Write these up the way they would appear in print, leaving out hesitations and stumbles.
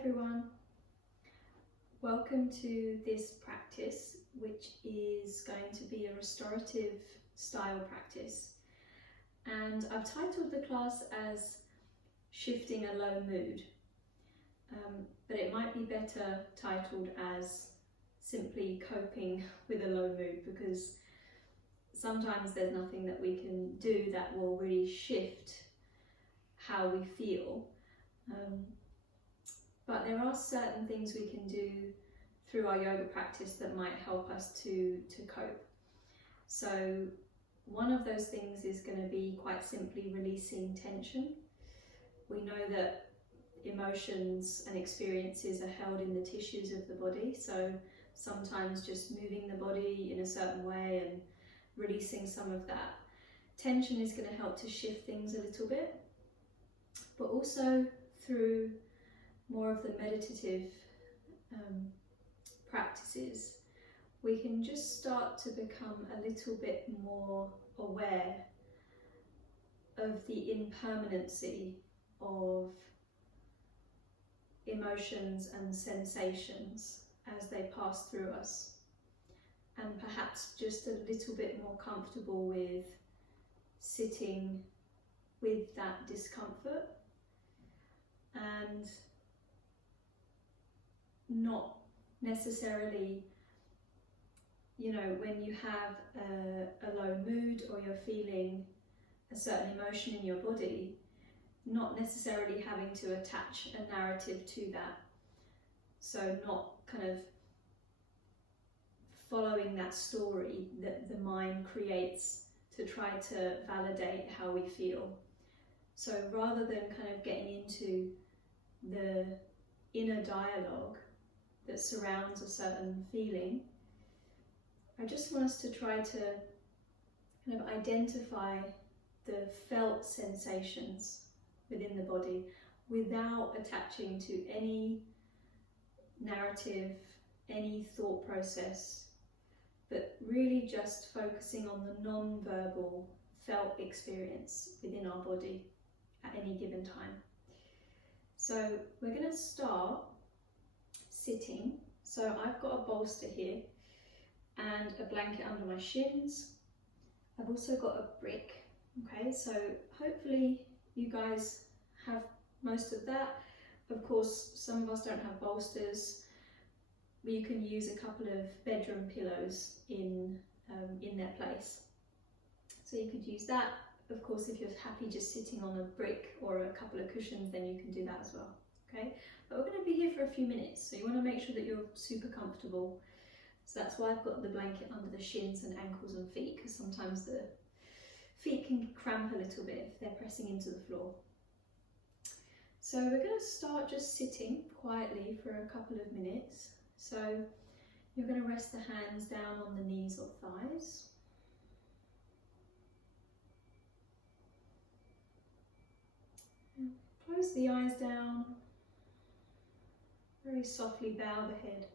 everyone, welcome to this practice, which is going to be a restorative style practice, and I've titled the class as Shifting a Low Mood, but it might be better titled as simply coping with a low mood, because sometimes there's nothing that we can do that will really shift how we feel. But there are certain things we can do through our yoga practice that might help us to cope. So one of those things is going to be quite simply releasing tension. We know that emotions and experiences are held in the tissues of the body, so sometimes just moving the body in a certain way and releasing some of that tension is going to help to shift things a little bit. But also through more of the meditative practices, we can just start to become a little bit more aware of the impermanency of emotions and sensations as they pass through us, and perhaps just a little bit more comfortable with sitting with that discomfort and not necessarily, when you have a low mood or you're feeling a certain emotion in your body, not necessarily having to attach a narrative to that. So not kind of following that story that the mind creates to try to validate how we feel. So rather than kind of getting into the inner dialogue that surrounds a certain feeling, I just want us to try to kind of identify the felt sensations within the body without attaching to any narrative, any thought process, but really just focusing on the non-verbal felt experience within our body at any given time. So we're going to start sitting. So I've got a bolster here and a blanket under my shins. I've also got a brick. Okay, so hopefully you guys have most of that. Of course, some of us don't have bolsters. You can use a couple of bedroom pillows in their place. So you could use that. Of course, if you're happy just sitting on a brick or a couple of cushions, then you can do that as well. Okay, but we're going to be here for a few minutes, so you want to make sure that you're super comfortable. So that's why I've got the blanket under the shins and ankles and feet, because sometimes the feet can cramp a little bit if they're pressing into the floor. So we're going to start just sitting quietly for a couple of minutes. So you're going to rest the hands down on the knees or thighs. And close the eyes down. Very softly bow the head.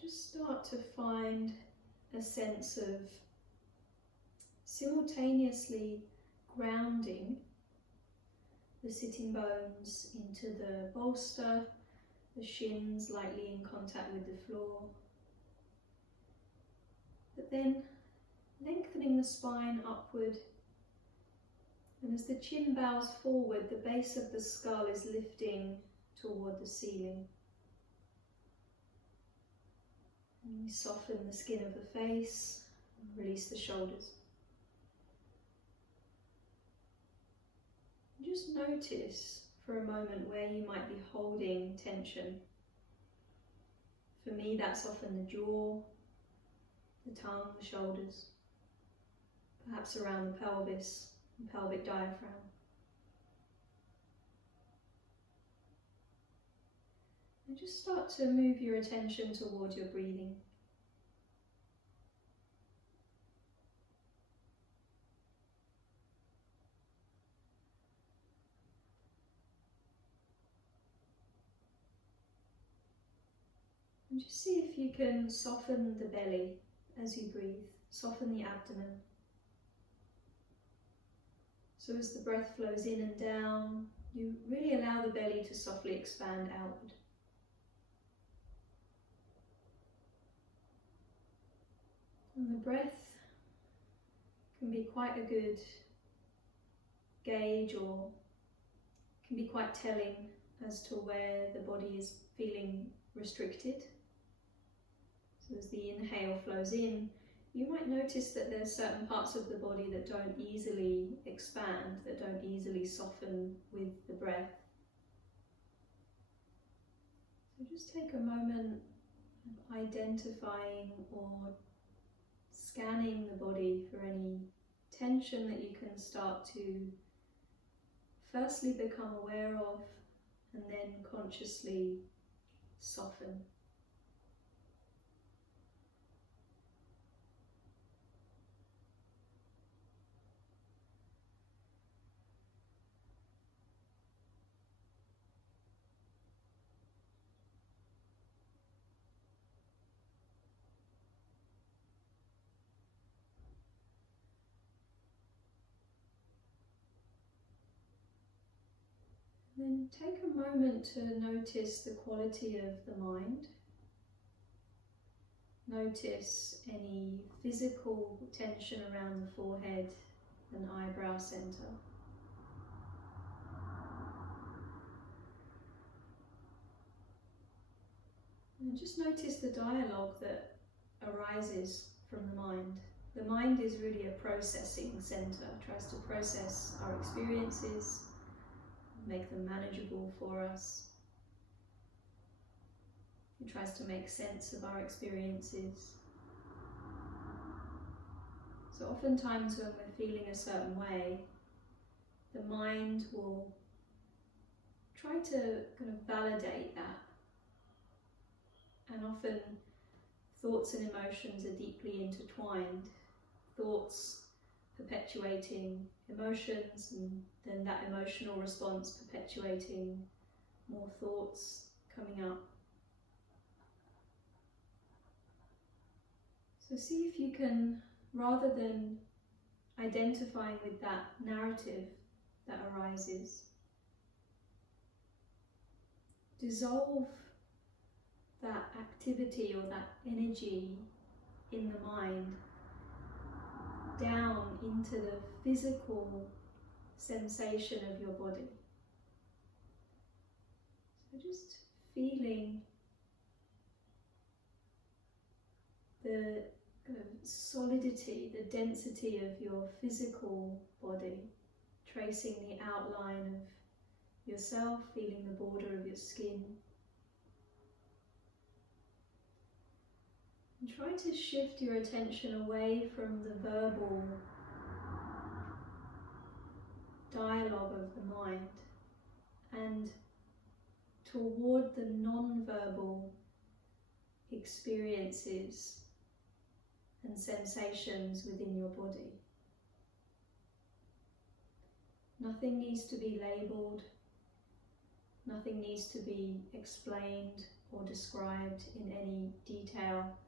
Just start to find a sense of simultaneously grounding the sitting bones into the bolster, the shins lightly in contact with the floor, but then lengthening the spine upward, and as the chin bows forward, the base of the skull is lifting toward the ceiling. And we soften the skin of the face and release the shoulders. Just notice for a moment where you might be holding tension. For me, that's often the jaw, the tongue, the shoulders, perhaps around the pelvis and pelvic diaphragm. And just start to move your attention towards your breathing. And just see if you can soften the belly as you breathe, soften the abdomen. So as the breath flows in and down, you really allow the belly to softly expand outward. And the breath can be quite a good gauge, or can be quite telling as to where the body is feeling restricted. So as the inhale flows in, you might notice that there's certain parts of the body that don't easily expand, that don't easily soften with the breath. So just take a moment of identifying or scanning the body for any tension that you can start to firstly become aware of and then consciously soften. Then take a moment to notice the quality of the mind. Notice any physical tension around the forehead and eyebrow center. And just notice the dialogue that arises from the mind. The mind is really a processing center, tries to process our experiences, make them manageable for us. It tries to make sense of our experiences. So oftentimes when we're feeling a certain way, the mind will try to kind of validate that. And often thoughts and emotions are deeply intertwined. Thoughts perpetuating emotions, and then that emotional response perpetuating more thoughts coming up. So see if you can, rather than identifying with that narrative that arises, dissolve that activity or that energy in the mind down into the physical sensation of your body. So just feeling the kind of solidity, the density of your physical body, tracing the outline of yourself, feeling the border of your skin. And try to shift your attention away from the verbal dialogue of the mind and toward the non-verbal experiences and sensations within your body. Nothing needs to be labelled, nothing needs to be explained or described in any detail.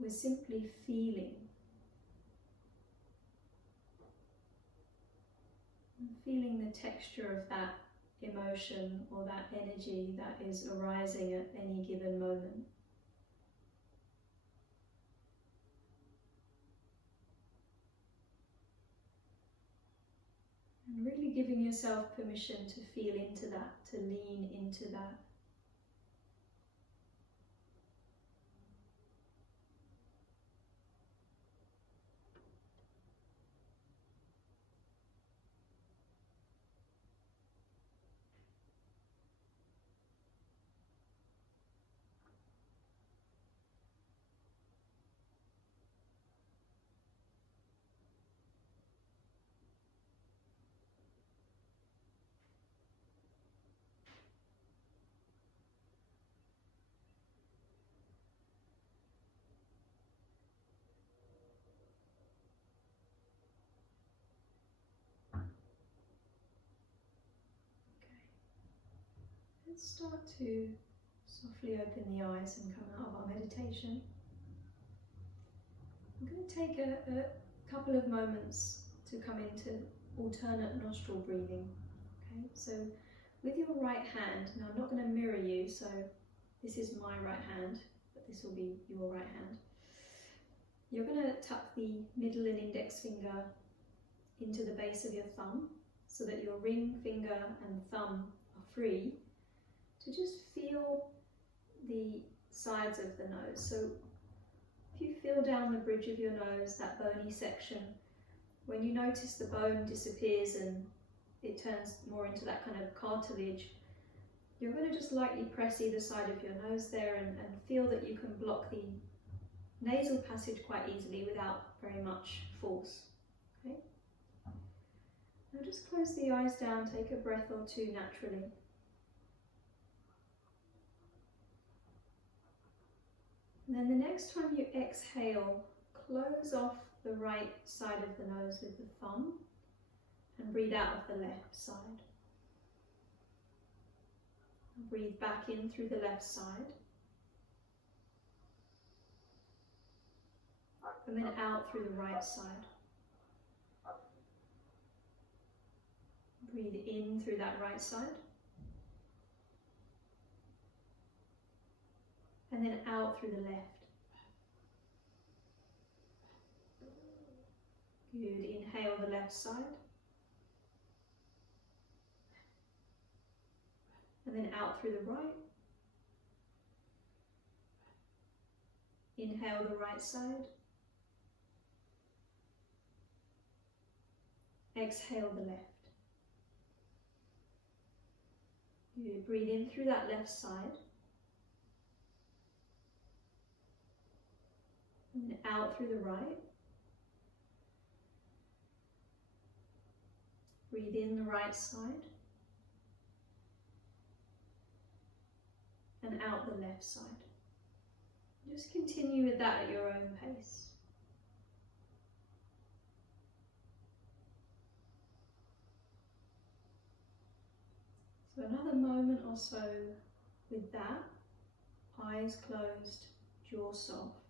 We're simply feeling. And feeling the texture of that emotion or that energy that is arising at any given moment. And really giving yourself permission to feel into that, to lean into that. Let's start to softly open the eyes and come out of our meditation. I'm going to take a couple of moments to come into alternate nostril breathing. Okay, so with your right hand, now I'm not going to mirror you, so this is my right hand, but this will be your right hand. You're going to tuck the middle and index finger into the base of your thumb so that your ring finger and thumb are free to just feel the sides of the nose. So if you feel down the bridge of your nose, that bony section, when you notice the bone disappears and it turns more into that kind of cartilage, you're going to just lightly press either side of your nose there and feel that you can block the nasal passage quite easily without very much force. Okay? Now just close the eyes down, take a breath or two naturally. And then the next time you exhale, close off the right side of the nose with the thumb and breathe out of the left side. Breathe back in through the left side. And then out through the right side. Breathe in through that right side. And then out through the left. Good. Inhale the left side. And then out through the right. Inhale the right side. Exhale the left. Good. Breathe in through that left side. And then out through the right. Breathe in the right side. And out the left side. Just continue with that at your own pace. So another moment or so with that, eyes closed, jaw soft.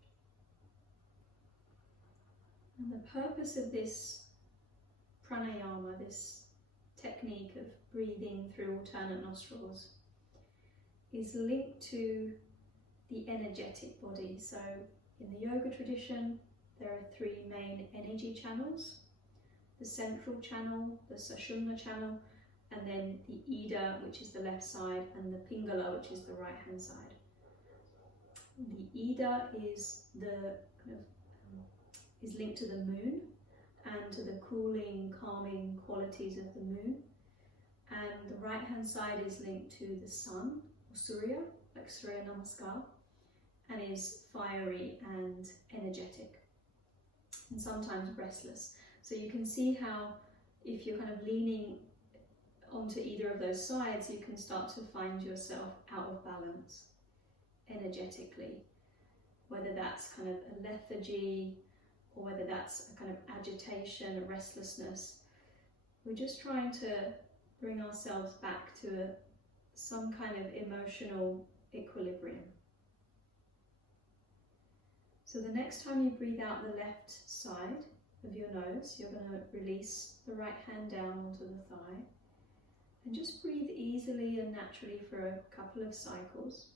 And the purpose of this pranayama, this technique of breathing through alternate nostrils, is linked to the energetic body. So in the yoga tradition, there are three main energy channels: the central channel, the Sushumna channel, and then the Ida, which is the left side, and the Pingala, which is the right hand side. The Ida is is linked to the moon and to the cooling, calming qualities of the moon, and the right hand side is linked to the sun, or Surya, like Surya Namaskar, and is fiery and energetic, and sometimes restless. So you can see how if you're kind of leaning onto either of those sides, you can start to find yourself out of balance energetically, whether that's kind of a lethargy or whether that's a kind of agitation, a restlessness. We're just trying to bring ourselves back to some kind of emotional equilibrium. So the next time you breathe out the left side of your nose, you're going to release the right hand down onto the thigh and just breathe easily and naturally for a couple of cycles.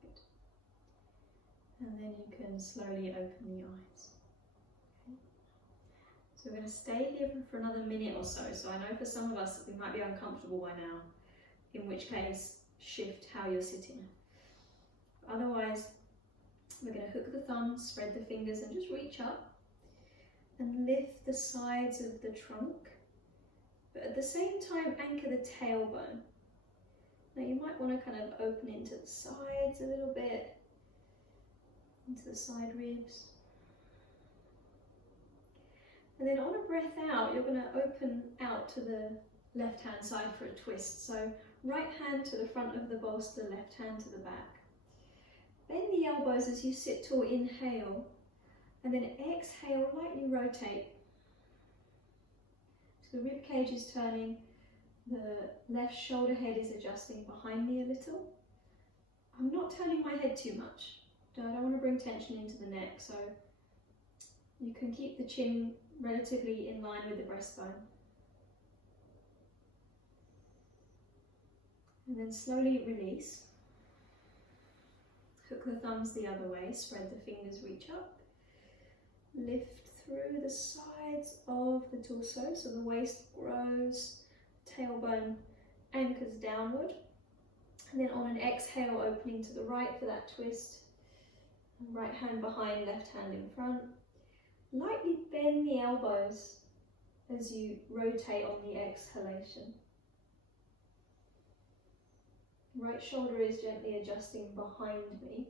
Good. And then you can slowly open the eyes. Okay. So we're going to stay here for another minute or so. So I know for some of us we might be uncomfortable by now, in which case shift how you're sitting. Otherwise, we're going to hook the thumb, spread the fingers, and just reach up and lift the sides of the trunk, but at the same time anchor the tailbone. Now you might want to kind of open into the sides a little bit, into the side ribs. And then on a breath out, you're going to open out to the left hand side for a twist. So right hand to the front of the bolster, left hand to the back. Bend the elbows as you sit tall, inhale, and then exhale, lightly rotate. So the rib cage is turning, The left shoulder head is adjusting behind me a little. I'm not turning my head too much. I don't want to bring tension into the neck, so you can keep the chin relatively in line with the breastbone. And then slowly release. Hook the thumbs the other way, spread the fingers, reach up. Lift through the sides of the torso, so the waist grows, tailbone anchors downward. And then on an exhale, opening to the right for that twist. Right hand behind, left hand in front. Lightly bend the elbows as you rotate on the exhalation. Right shoulder is gently adjusting behind me.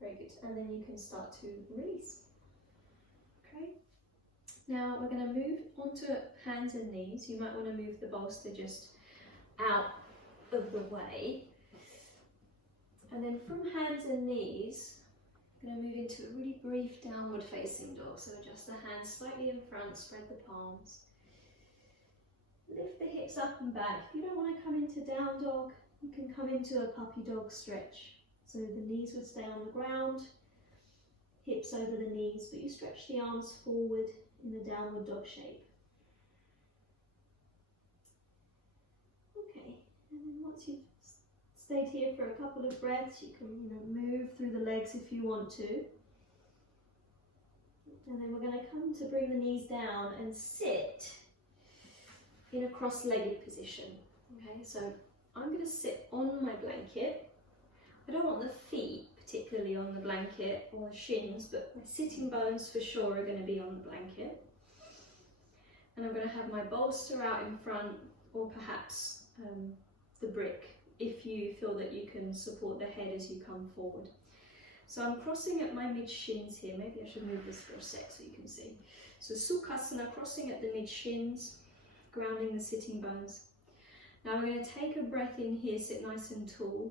Very good. And then you can start to release. Okay. Now we're going to move onto hands and knees. You might want to move the bolster just out of the way. And then from hands and knees, I'm going to move into a really brief downward facing dog. So adjust the hands slightly in front, spread the palms. Lift the hips up and back. If you don't want to come into down dog, you can come into a puppy dog stretch. So the knees would stay on the ground, hips over the knees, but you stretch the arms forward in the downward dog shape. Okay, and then once you've stayed here for a couple of breaths, you can move through the legs if you want to. And then we're going to come to bring the knees down and sit in a cross-legged position. Okay, so I'm going to sit on my blanket. I don't want the feet particularly on the blanket or the shins, but my sitting bones for sure are going to be on the blanket. And I'm going to have my bolster out in front, or perhaps the brick, if you feel that you can support the head as you come forward. So I'm crossing at my mid-shins here. Maybe I should move this for a sec so you can see. So Sukhasana, crossing at the mid-shins, grounding the sitting bones. Now I'm going to take a breath in here, sit nice and tall.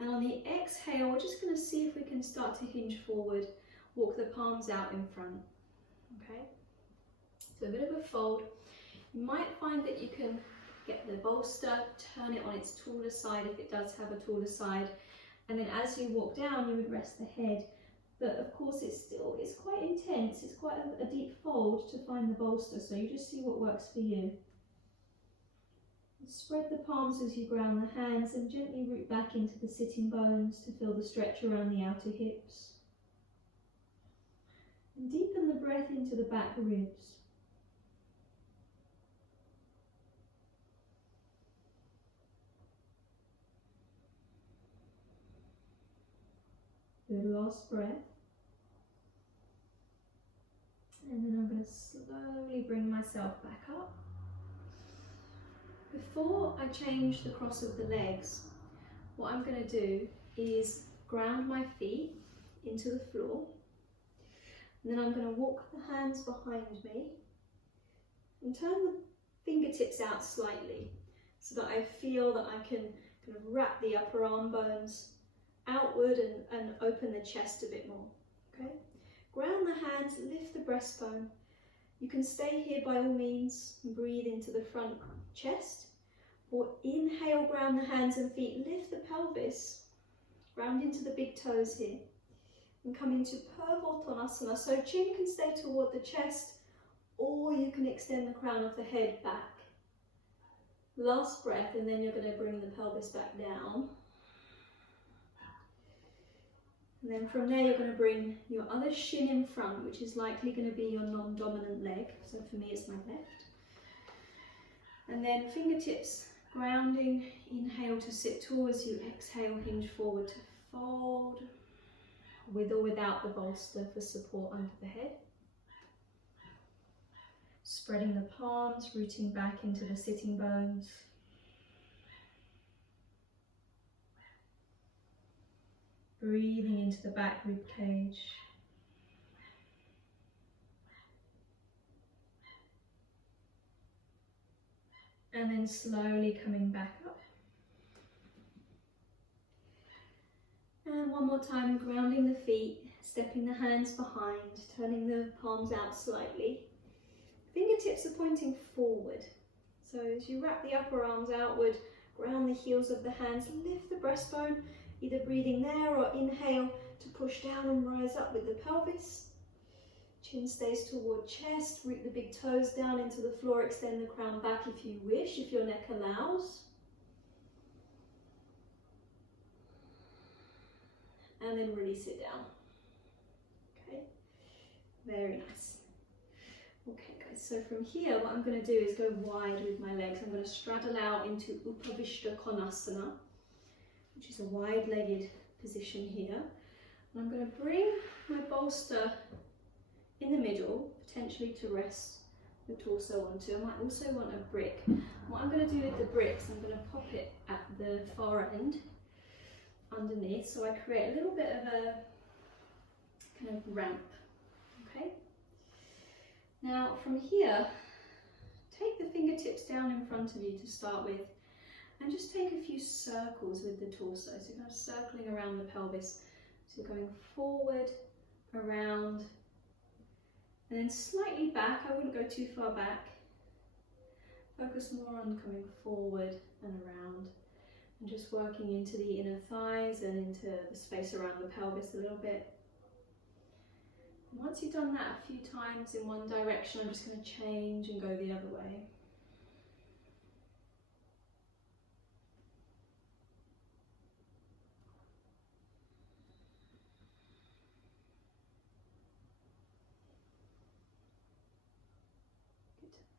And on the exhale, we're just going to see if we can start to hinge forward, walk the palms out in front. Okay? So a bit of a fold. You might find that you can get the bolster, turn it on its taller side if it does have a taller side. And then as you walk down, you would rest the head. But of course it's quite intense. It's quite a deep fold to find the bolster. So you just see what works for you. Spread the palms as you ground the hands and gently root back into the sitting bones to feel the stretch around the outer hips. And deepen the breath into the back ribs. Good, last breath. And then I'm going to slowly bring myself back up. Before I change the cross of the legs, what I'm going to do is ground my feet into the floor. And then I'm going to walk the hands behind me and turn the fingertips out slightly so that I feel that I can kind of wrap the upper arm bones outward and open the chest a bit more. Okay? Ground the hands, lift the breastbone. You can stay here by all means and breathe into the front chest, or inhale, ground the hands and feet, lift the pelvis, ground into the big toes here, and come into Konasana. So chin can stay toward the chest, or you can extend the crown of the head back. Last breath, and then you're going to bring the pelvis back down. And then from there you're going to bring your other shin in front, which is likely going to be your non-dominant leg. So for me it's my left. And then fingertips grounding, inhale to sit tall as you exhale, hinge forward to fold, with or without the bolster for support under the head. Spreading the palms, rooting back into the sitting bones. Breathing into the back rib cage. And then slowly coming back up. And one more time, grounding the feet, Stepping the hands behind, turning the palms out slightly. Fingertips are pointing forward. So as you wrap the upper arms outward, ground the heels of the hands, lift the breastbone, either breathing there or inhale to push down and rise up with the pelvis. Chin stays toward chest, root the big toes down into the floor, extend the crown back if you wish, if your neck allows. And then release it down. Okay, very nice. Okay guys, so from here what I'm going to do is go wide with my legs. I'm going to straddle out into Supta Konasana, which is a wide-legged position here. And I'm going to bring my bolster in the middle, potentially to rest the torso onto. I might also want a brick. What I'm going to do with the bricks, I'm going to pop it at the far end underneath, so I create a little bit of a kind of ramp. Okay. Now from here, take the fingertips down in front of you to start with, and just take a few circles with the torso. So kind of circling around the pelvis. So going forward, around, and then slightly back. I wouldn't go too far back. Focus more on coming forward and around, and just working into the inner thighs and into the space around the pelvis a little bit. And once you've done that a few times in one direction, I'm just going to change and go the other way.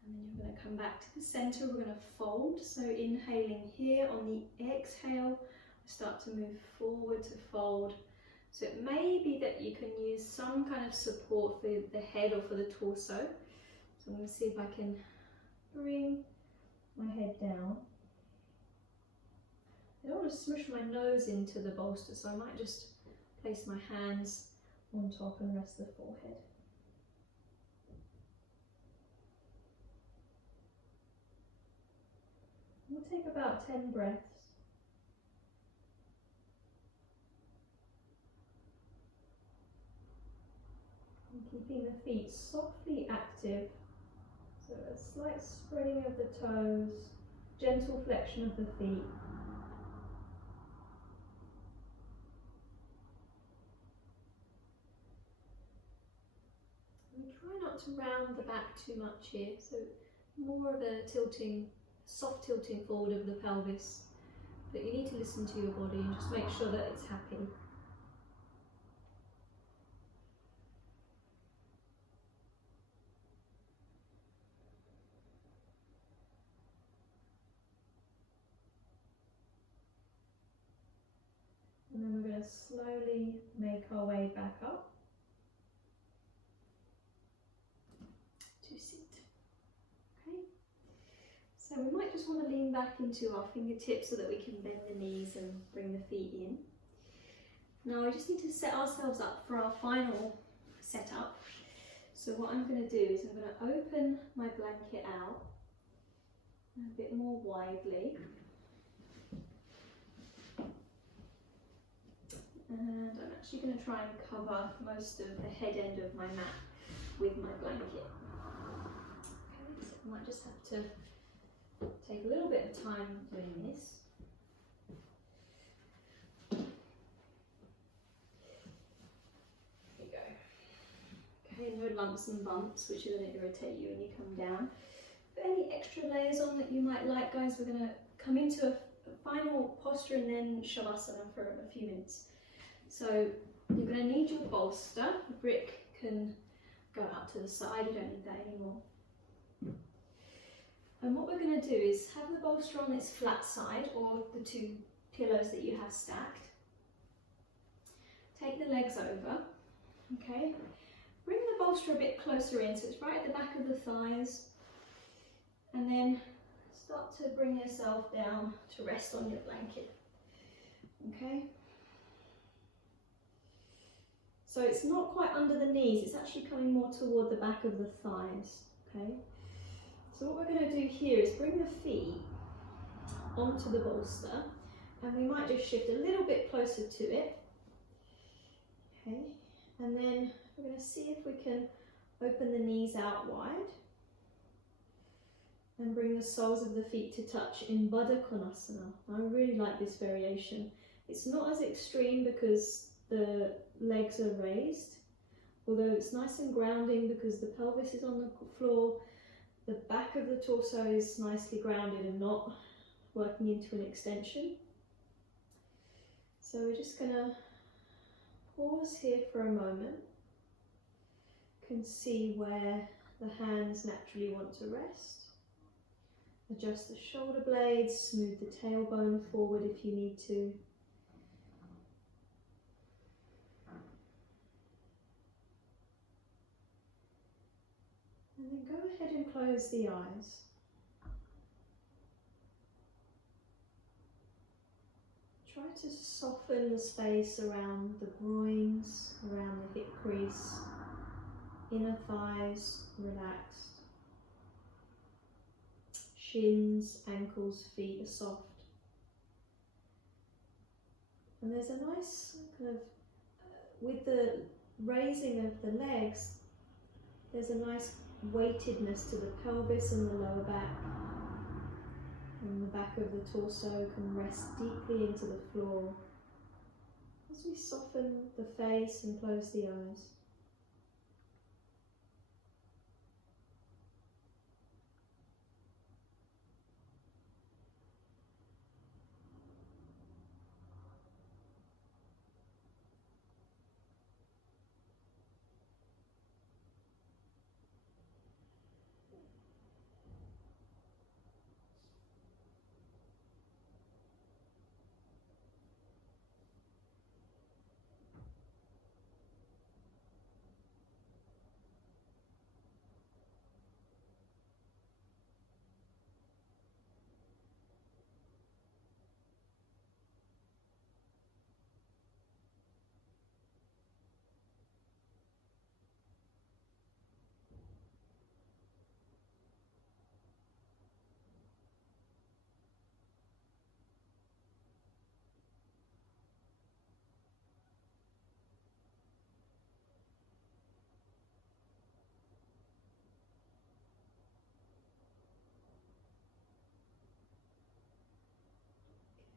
And then you're going to come back to the center. We're going to fold. So inhaling here, on the exhale, start to move forward to fold. So it may be that you can use some kind of support for the head or for the torso. So I'm going to see if I can bring my head down. I don't want to smush my nose into the bolster, so I might just place my hands on top and rest the forehead. We'll take about 10 breaths. And keeping the feet softly active. So a slight spreading of the toes, gentle flexion of the feet. And try not to round the back too much here, so more of a tilting, soft tilting forward of the pelvis, but you need to listen to your body and just make sure that it's happy. And then we're going to slowly make our way back up to sit. Okay. So we might just want to lean back into our fingertips so that we can bend the knees and bring the feet in. Now we just need to set ourselves up for our final setup. So what I'm going to do is I'm going to open my blanket out a bit more widely. And I'm actually going to try and cover most of the head end of my mat with my blanket. Okay, so I might just have to take a little bit of time doing this. There we go. Okay, no lumps and bumps which are going to irritate you when you come down. Put any extra layers on that you might like, guys. We're going to come into a final posture and then Savasana for a few minutes. So you're going to need your bolster. The brick can go out to the side, you don't need that anymore. And what we're going to do is have the bolster on its flat side, or the two pillows that you have stacked. Take the legs over, okay? Bring the bolster a bit closer in, so it's right at the back of the thighs. And then start to bring yourself down to rest on your blanket, okay? So it's not quite under the knees, it's actually coming more toward the back of the thighs, okay? So what we're going to do here is bring the feet onto the bolster, and we might just shift a little bit closer to it, okay? And then we're going to see if we can open the knees out wide and bring the soles of the feet to touch in Buddha Konasana. I really like this variation. It's not as extreme because the legs are raised, although it's nice and grounding because the pelvis is on the floor, the back of the torso is nicely grounded and not working into an extension. So we're just going to pause here for a moment. You can see where the hands naturally want to rest. Adjust the shoulder blades, smooth the tailbone forward if you need to. And then go ahead and close the eyes. Try to soften the space around the groins, around the hip crease, inner thighs relaxed. Shins, ankles, feet are soft. And there's a nice kind of, with the raising of the legs, there's a nice weightedness to the pelvis and the lower back. And the back of the torso can rest deeply into the floor as we soften the face and close the eyes.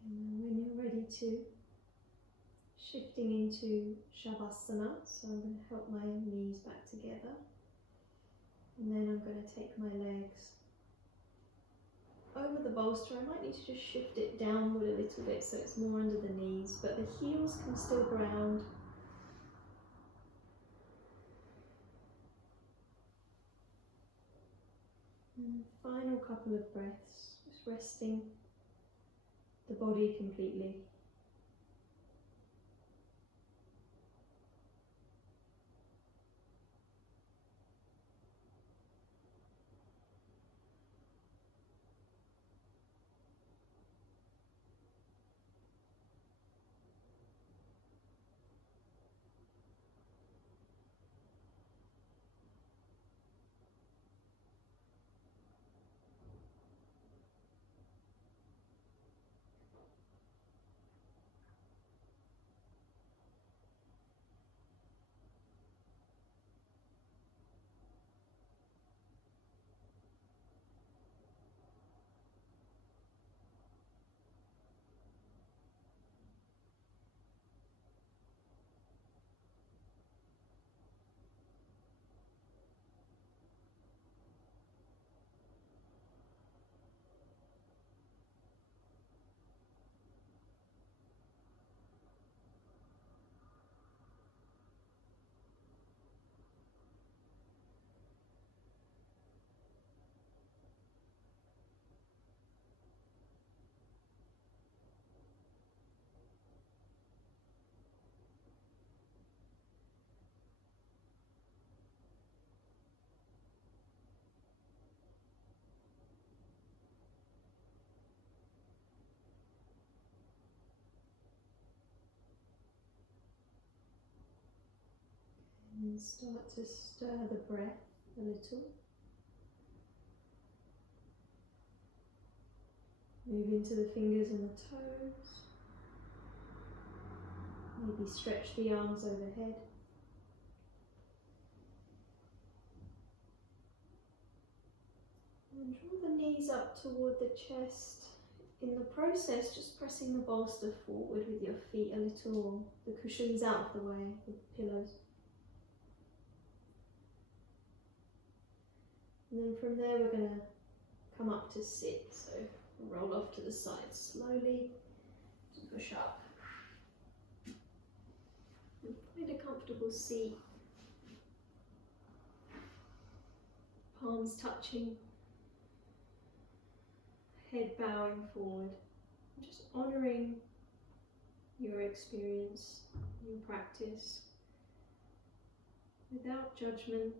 And when you're ready to, shifting into Savasana, so I'm going to help my knees back together, and then I'm going to take my legs over the bolster. I might need to just shift it downward a little bit so it's more under the knees, but the heels can still ground. And final couple of breaths, just resting the body completely. And start to stir the breath a little. Move into the fingers and the toes. Maybe stretch the arms overhead. And draw the knees up toward the chest. In the process, just pressing the bolster forward with your feet a little, the cushions out of the way, the pillows. And then from there we're going to come up to sit, so roll off to the side slowly, just push up. And find a comfortable seat, palms touching, head bowing forward, just honouring your experience, your practice, without judgment.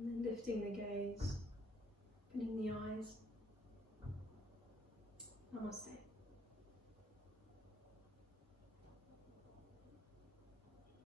And then lifting the gaze, opening the eyes. Namaste.